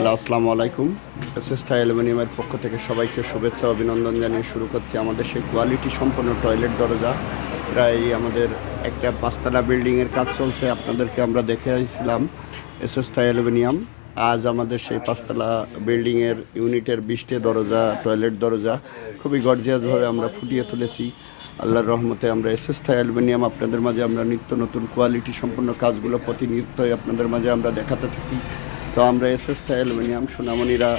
Hello, আসসালামু আলাইকুম। SS থাই অ্যালুমিনিয়ামের পক্ষ থেকে সবাইকে শুভেচ্ছা অভিনন্দন জানিয়ে শুরু করছি আমাদের সেই কোয়ালিটি সম্পন্ন টয়লেট দরজা। প্রায় আমাদের একটা পাঁচতলা বিল্ডিংয়ের কাজ চলছে, আপনাদেরকে আমরা দেখে আসছিলাম এসএস থাই অ্যালুমিনিয়াম। আজ আমাদের সেই পাঁচতলা বিল্ডিংয়ের ইউনিটের বিশটে দরজা টয়লেট দরজা খুবই গর্জিয়াসভাবে আমরা ফুটিয়ে তুলেছি। আল্লাহর রহমতে আমরা এসএস থাই অ্যালুমিনিয়াম আপনাদের মাঝে আমরা নিত্য নতুন কোয়ালিটি সম্পন্ন কাজগুলো প্রতিনিয়তই আপনাদের মাঝে আমরা দেখাতে থাকি। তো আমরা এস থাই অ্যালুমিনিয়াম, সোনামণিরা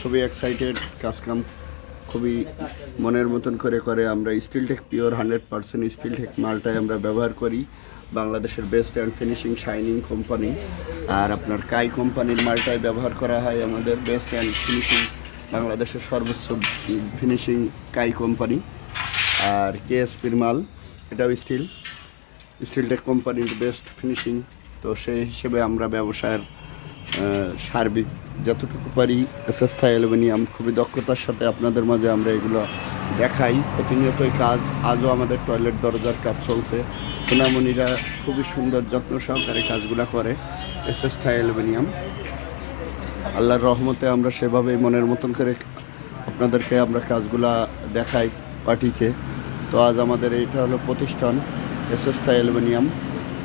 খুবই এক্সাইটেড কাজকাম খুবই মনের মতন করে করে আমরা steel tech pure hundred percent steel tech মালটাই আমরা ব্যবহার করি। বাংলাদেশের best and finishing shining company আর আপনার কাই কোম্পানির মালটাই ব্যবহার করা হয় আমাদের বেস্ট অ্যান্ড ফিনিশিং বাংলাদেশের সর্বোচ্চ ফিনিশিং কাই কোম্পানি আর কেএসপির মাল, এটাও স্টিল স্টিল টেক কোম্পানির বেস্ট ফিনিশিং তো সেই হিসেবে আমরা ব্যবসায়ের সার্বিক যতটুকু পারি এসএসথাই অ্যালুমিনিয়াম খুবই দক্ষতার সাথে আপনাদের মাঝে আমরা এগুলো দেখাই। প্রতিনিয়তই কাজ, আজও আমাদের টয়লেট দরজার কাজ চলছে। সোনামণিরা খুবই সুন্দর, যত্ন সহকারে কাজগুলো করে এসএসথাই অ্যালুমিনিয়াম আল্লাহর রহমতে আমরা সেভাবেই মনের মতন করে আপনাদেরকে আমরা কাজগুলা দেখাই পার্টিকে তো আজ আমাদের এইটা হলো প্রতিষ্ঠান এসএসথা অ্যালুমিনিয়াম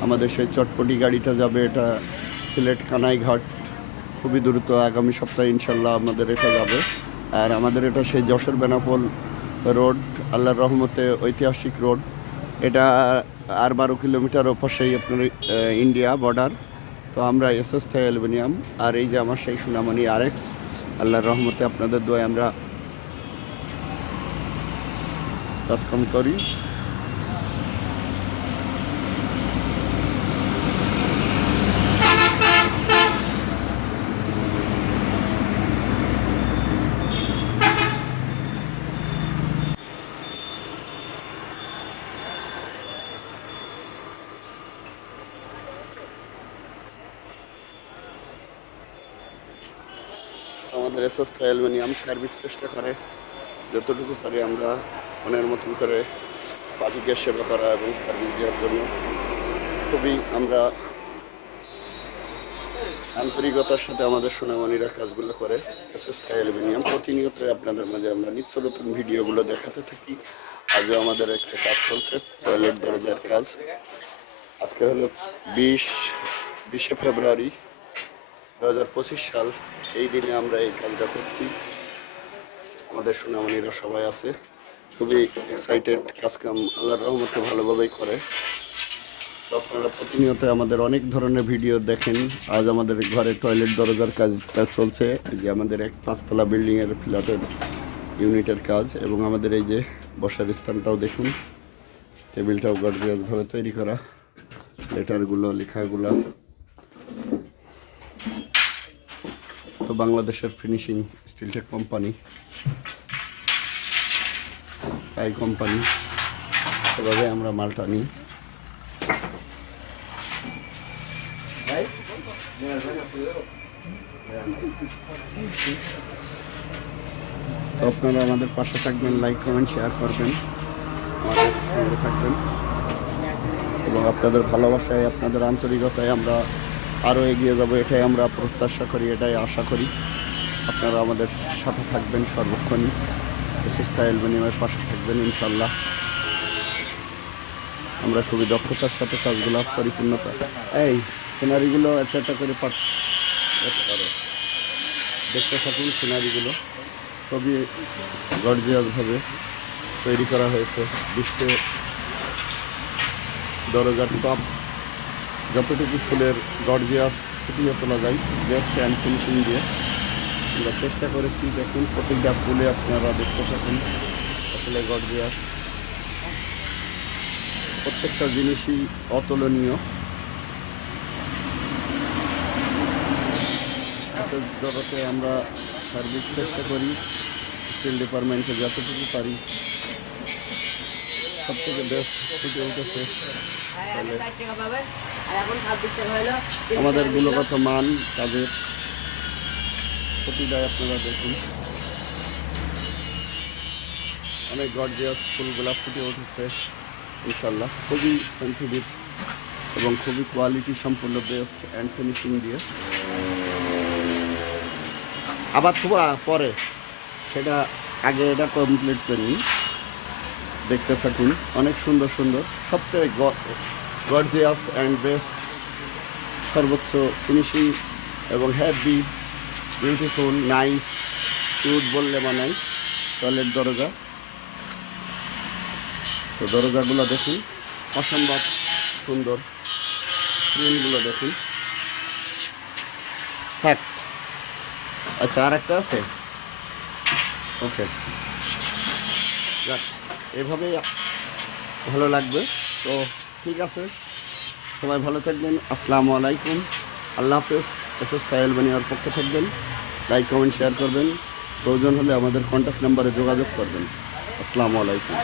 আমাদের সেই চটপটি গাড়িটা যাবে, এটা সিলেট কানাইঘাট খুবই দ্রুত আগামী সপ্তাহে ইনশাল্লাহ আমাদের এটা যাবে। আর আমাদের এটা সেই যশোর বেনাপোল রোড, আল্লাহর রহমতে ঐতিহাসিক রোড। এটা আর বারো কিলোমিটার ওপাশেই আপনার ইন্ডিয়া বর্ডার তো আমরা এসএস থাই অ্যালুমিনিয়াম। আর এই যে আমার সেই সুনামণি আরএক্স, আল্লাহর রহমতে আপনাদের দোয়া আমরা তৎক্ষণ করি। আমাদের এসএস থাই অ্যালুমিনিয়াম সার্বিক চেষ্টা করে, যতটুকু পারি আমরা মনের মতন করে পার্টিকে সেবা করা এবং সার্ভিস দেওয়ার জন্য খুবই আমরা আন্তরিকতার সাথে আমাদের সোনামণিরা কাজগুলো করে এসএস থাই অ্যালুমিনিয়াম প্রতিনিয়ত আপনাদের মাঝে আমরা নিত্য নতুন ভিডিওগুলো দেখাতে থাকি। আজও আমাদের একটা কাজ চলছে টয়লেট দরজার কাজ। আজকে হলো বিশ, বিশে ফেব্রুয়ারি। দু হাজার পঁচিশ সাল, এই দিনে আমরা এই কাজটা করছি। আমাদের সোনামণিরা সবাই আছে। খুবই এক্সাইটেড কাজকাম আল্লাহর রহমতে ভালোভাবেই করে। তো আপনারা প্রতিনিয়ত আমাদের অনেক ধরনের ভিডিও দেখেন। আজ আমাদের ঘরে টয়লেট দরজার কাজটা চলছে। যে আমাদের এক পাঁচতলা বিল্ডিংয়ের ফ্ল্যাটের ইউনিটের কাজ এবং আমাদের এই যে বসার স্থানটাও দেখুন। টেবিলটাও গর্জিয়াসভাবে তৈরি করা। লেটারগুলো, লেখাগুলো। তো বাংলাদেশের ফিনিশিং স্টিলটেক কোম্পানি এই কোম্পানি এভাবে আমরা মালটা নিই। তো আপনারা আমাদের পাশে থাকবেন লাইক কমেন্ট শেয়ার করবেন। আমাদের সঙ্গে থাকবেন। এবং আপনাদের ভালোবাসায়, আপনাদের আন্তরিকতায় আমরা আরও এগিয়ে যাব, এটাই আমরা প্রত্যাশা করি, এটাই আশা করি। আপনারা আমাদের সাথে থাকবেন সর্বক্ষণই। এসএসটা অ্যালবেনিয়ামের পাশে থাকবেন ইনশাল্লাহ আমরা খুবই দক্ষতার সাথে কাজগুলো পরিপূর্ণতা এই সিনারিগুলো একটা একটা করে পাঠ দেখতে থাকুন সিনারিগুলো খুবই গর্জিয়াসভাবে তৈরি করা হয়েছে। বৃষ্টি দরজার টপ যতটুকু ফুলের গর্জিয়াস ফুটিয়ে তোলা যায় বেস্ট অ্যান্ড ফিনিশিং দিয়ে। আমরা চেষ্টা করেছি দেখুন প্রতিটা ফুলে আপনারা দেখতে থাকুন, আসলে গর্জিয়াস। প্রত্যেকটা জিনিসই অতুলনীয়। বিশেষ জগতে আমরা সার্ভিস চেষ্টা করি স্টিল ডিপার্টমেন্টে যতটুকু পারি। সব থেকে বেস্ট ফুটে উঠেছে। আমাদের গুণগত মান তাদের প্রতিটাই আপনারা দেখুন। অনেক গর্জিয়াস ফুলগুলা ফুটে উঠেছে ইনশাল্লাহ খুবই সেন্সিটিভ এবং খুবই কোয়ালিটি সম্পূর্ণ বেস্ট অ্যান্ড ফিনিশিং দিয়ে। আবার থোবা পরে সেটা আগে এটা কমপ্লিট করি দেখতে থাকুন অনেক সুন্দর সুন্দর সবথেকে গর্জিয়াস অ্যান্ড বেস্ট সর্বোচ্চ ফিনিশিং এবং হ্যাপি বিউটিফুল নাইস কিউট বললে মানাই টয়লেট দরজা। তো দরজাগুলো দেখুন, অসম্ভব সুন্দর। স্ক্রিনগুলো দেখুন। থাক। আচ্ছা আর একটা আছে? ওকে যাক, এভাবেই ভালো লাগবে। তো ঠিক আছে? সবাই ভালো থাকবেন, আসসালামু আলাইকুম। আল্লাহ হাফেজ, এস এস তাইল বানিয়ার পক্ষে থাকবেন। লাইক কমেন্ট শেয়ার করবেন। প্রয়োজন হলে আমাদের কন্ট্যাক্ট নাম্বারে যোগাযোগ করবেন। আসসালামু আলাইকুম।